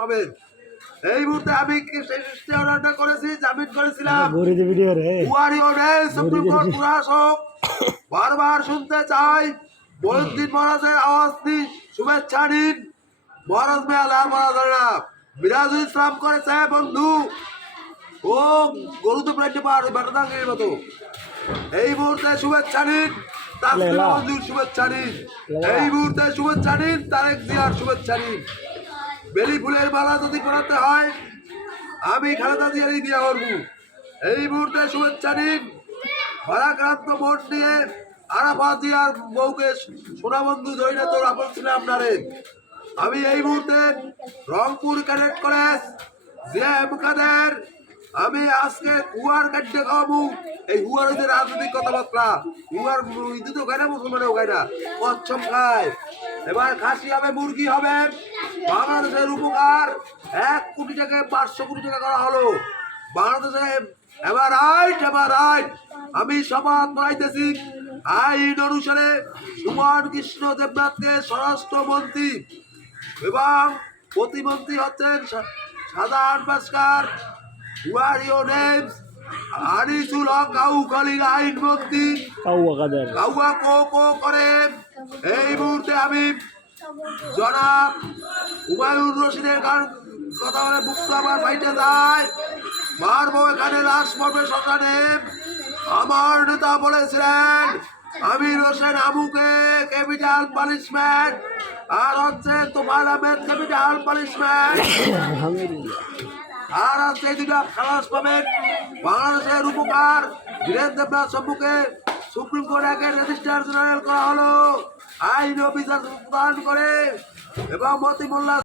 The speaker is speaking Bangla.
পাবেন। এই মুহূর্তে আমি অর্ডার করেছি, জামিন করেছিলাম সুপ্রিম কোর্ট প্রশাসক বারবার শুনতে চাই মহিউদ্দিন মহারাজের আওয়াজটি শুভেচ্ছা নিন। মহারাজ মেয়ালা মহারাজ না মিরাজুল ইসলাম করেছে বন্ধু ও গরু তো প্রায় বাটাদাঙ্গের মতো। এই মুহূর্তে শুভেচ্ছা নিন তাসলিমা মঞ্জুর, শুভেচ্ছা নিন এই মুহূর্তে, শুভেচ্ছা নিন তারেক জিয়ার, শুভেচ্ছা নিন। বেলি ফুলের মালা যদি পড়াতে হয় আমি খালেদা জিয়ারই বিয়ে করবো। এই মুহূর্তে শুভেচ্ছা নিন ভারাক্রান্ত মন নিয়ে আরাফাত জিয়ার বউকে সোনা বন্ধু জয়না তোর আপন ছিল আপনারে। আমি এই মুহূর্তে রংপুর ক্যাডেট কলেজ জিয়া কাদের আমি আজকে হুয়ার কাটতে খাওয়াবো। এই হুয়ার হচ্ছে রাজনৈতিক কথাবার্তা, হুয়ার হিন্দু তো খায় না, মুসলমানেও খায় না, কচ্ছম খায়। এবার খাসি হবে, মুরগি হবে, বাংলাদেশের উপকার 1 কোটি টাকা 500 কোটি টাকা করা হলো বাংলাদেশে। এবার আইন আমি শপথ পড়াইতেছি আইন অনুসারে সুমন কৃষ্ণ দেবনাথকে স্বরাষ্ট্রমন্ত্রী এবং প্রতিমন্ত্রী হচ্ছেন সাধারণ ভাস্কর আনিসুল হক কাউখালীর আইনমন্ত্রী কাউয়া কো করে। এই মুহূর্তে আমি জনাব হুমায়ুন রশিদের কথা বলে বুকটা আমার বাইটে যায়, মারবো এখানে লাশ পড়বে শ্মশানে। আমার নেতা বলেছিলেন আমির হোসেন আবুকে ক্যাপিটাল পানিশমেন্ট আর হচ্ছে তোমার আহমেদ ক্যাপিটাল পানিশমেন্ট আর হচ্ছে এই দুটা খালাস পাবেন। বাংলাদেশের উপকার বীরেন দেবনাথ সম্মুখে সুপ্রিম কোর্ট একের রেজিস্ট্রার জেনারেল করা হলো আইন ও বিচার প্রদান করে এবং মতি মোল্লা